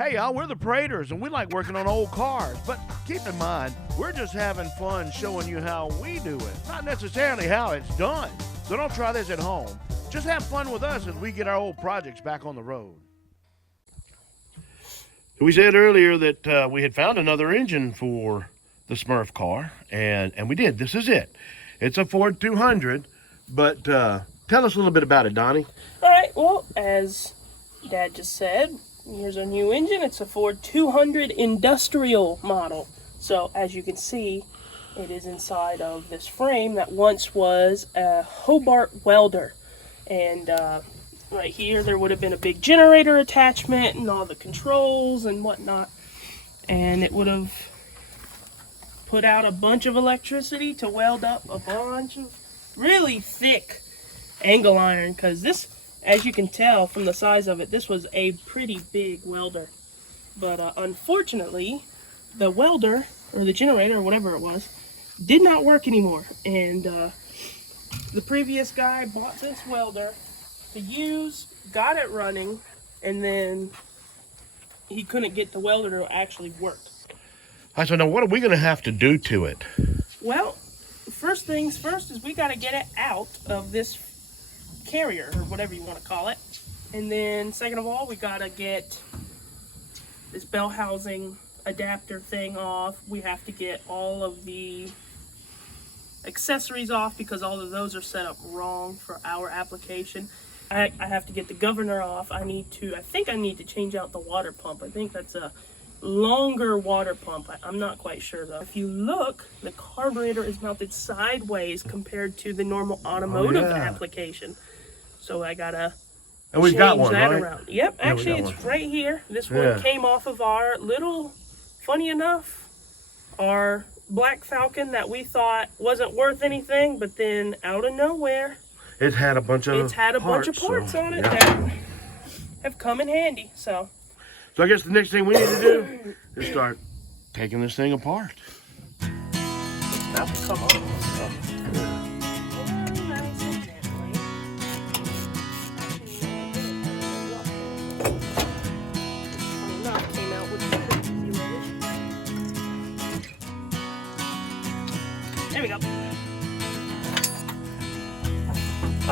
Hey y'all, we're the Praters and we like working on old cars, but keep in mind, we're just having fun showing you how we do it, not necessarily how it's done. So don't try this at home. Just have fun with us as we get our old projects back on the road. We said earlier that we had found another engine for the Smurf car, and we did. This is it. It's a Ford 200, but tell us a little bit about it, Donnie. All right, well, as Dad just said, here's our new engine. It's a Ford 200 industrial model. So as you can see, it is inside of this frame that once was a Hobart welder. And right here, there would have been a big generator attachment and all the controls and whatnot. And it would have put out a bunch of electricity to weld up a bunch of really thick angle iron, because this, as you can tell from the size of it, this was a pretty big welder. But unfortunately, the welder, or the generator, or whatever it was, did not work anymore. And the previous guy bought this welder to use, got it running, and then he couldn't get the welder to actually work. I said, now what are we going to have to do to it? Well, first things first is we got to get it out of this carrier, or whatever you want to call it. And then second of all, we got to get this bell housing adapter thing off. We have to get all of the accessories off because all of those are set up wrong for our application. I have to get the governor off. I think I need to change out the water pump. I think that's a longer water pump. I'm not quite sure though. If you look, the carburetor is mounted sideways compared to the normal automotive application. So I gotta we've got one, that right? around. Yep, Yeah, actually it's right here. This one came off of our little, funny enough, our black Falcon that we thought wasn't worth anything, but then out of nowhere, it had a bunch of parts on it that have come in handy. So I guess the next thing we need to do is start taking this thing apart. that will come off. So. Very nice and gently. Funny enough, came out with the there we go.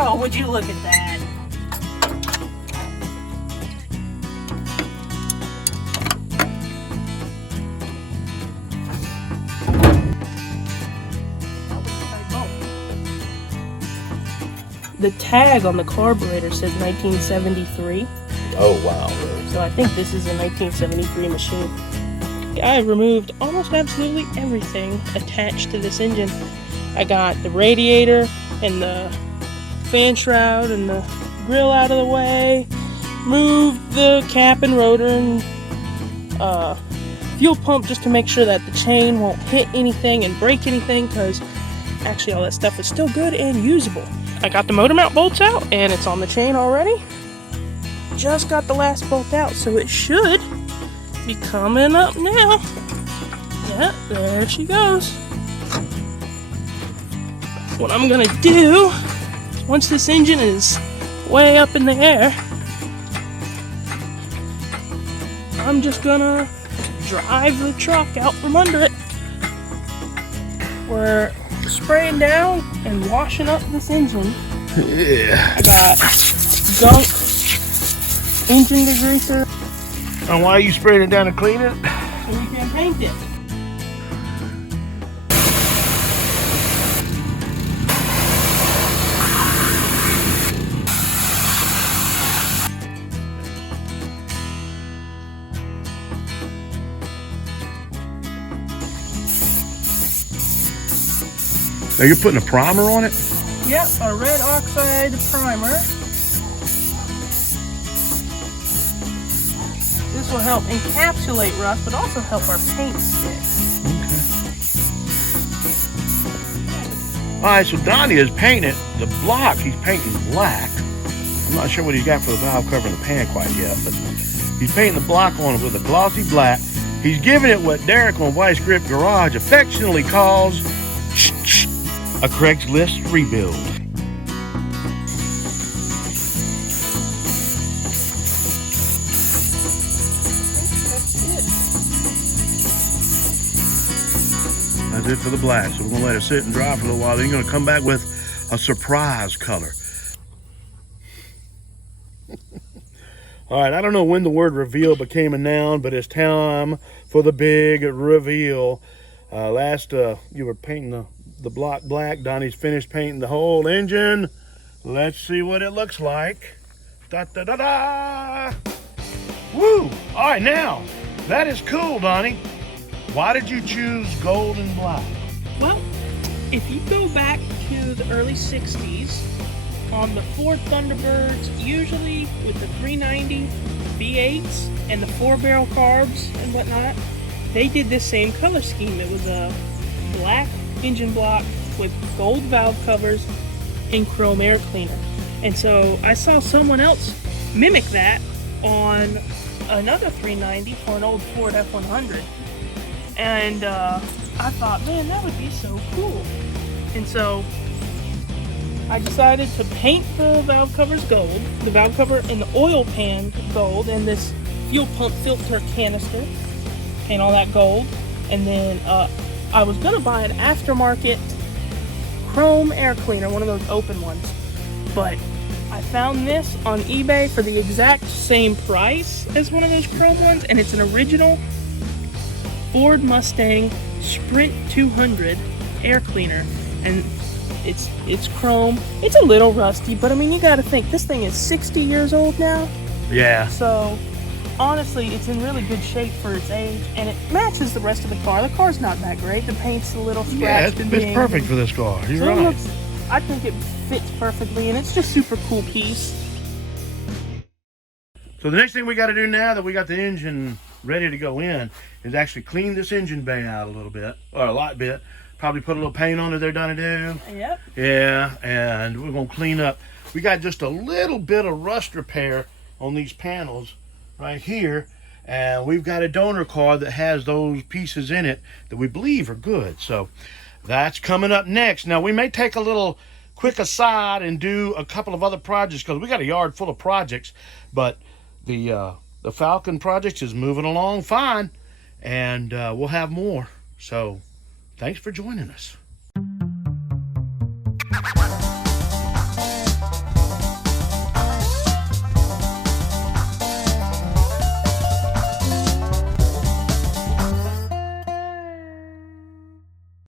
Oh, would you look at that? The tag on the carburetor says 1973. Oh, wow. Really? So I think this is a 1973 machine. I removed almost absolutely everything attached to this engine. I got the radiator and the fan shroud and the grill out of the way, moved the cap and rotor and fuel pump just to make sure that the chain won't hit anything and break anything, because actually all that stuff is still good and usable. I got the motor mount bolts out and it's on the chain already. Just got the last bolt out, so it should be coming up now. Yeah, there she goes. What I'm gonna do, once this engine is way up in the air, I'm just gonna drive the truck out from under it. We're spraying down and washing up this engine. Yeah. I got gunk engine degreaser. And why are you spraying it down to clean it? So we can paint it. Now you're putting a primer on it? Yep, a red oxide primer. This will help encapsulate rust, but also help our paint stick. Okay. Alright, so Donnie is painting the block. He's painting black. I'm not sure what he's got for the valve cover in the pan quite yet, but he's painting the block on it with a glossy black. He's giving it what Derek on Vice Grip Garage affectionately calls a Craigslist rebuild. That's it for the black. So we're gonna let it sit and dry for a little while. Then you're gonna come back with a surprise color. All right, I don't know when the word reveal became a noun, but it's time for the big reveal. You were painting the block black. Donnie's finished painting the whole engine. Let's see what it looks like. Da da da da! Woo! All right, now that is cool, Donnie. Why did you choose gold and black? Well, if you go back to the early 60s, on the Ford Thunderbirds, usually with the 390 V8s and the 4-barrel carbs and whatnot, they did this same color scheme. It was a black engine block with gold valve covers and chrome air cleaner. And so I saw someone else mimic that on another 390 for an old Ford F100. And I thought, man, that would be so cool. And so I decided to paint the valve covers gold, the valve cover and the oil pan gold, and this fuel pump filter canister, paint all that gold. And then I was gonna buy an aftermarket chrome air cleaner, one of those open ones, but I found this on eBay for the exact same price as one of those chrome ones, and it's an original Ford Mustang Sprint 200 air cleaner, and it's chrome. It's a little rusty, but I mean, you got to think this thing is 60 years old now. Yeah. So honestly, it's in really good shape for its age, and it matches the rest of the car. The car's not that great. The paint's a little scratched. Yeah, it's perfect for this car. You're so right. I think it fits perfectly, and it's just super cool piece. So the next thing we got to do now that we got the engine ready to go in is actually clean this engine bay out a little bit, or a lot bit. Probably put a little paint on it there, Donnie, do. Yep. Yeah, and we're gonna clean up. We got just a little bit of rust repair on these panels right here, and we've got a donor card that has those pieces in it that we believe are good. So that's coming up next. Now we may take a little quick aside and do a couple of other projects because we got a yard full of projects, but the Falcon project is moving along fine, and we'll have more. So thanks for joining us.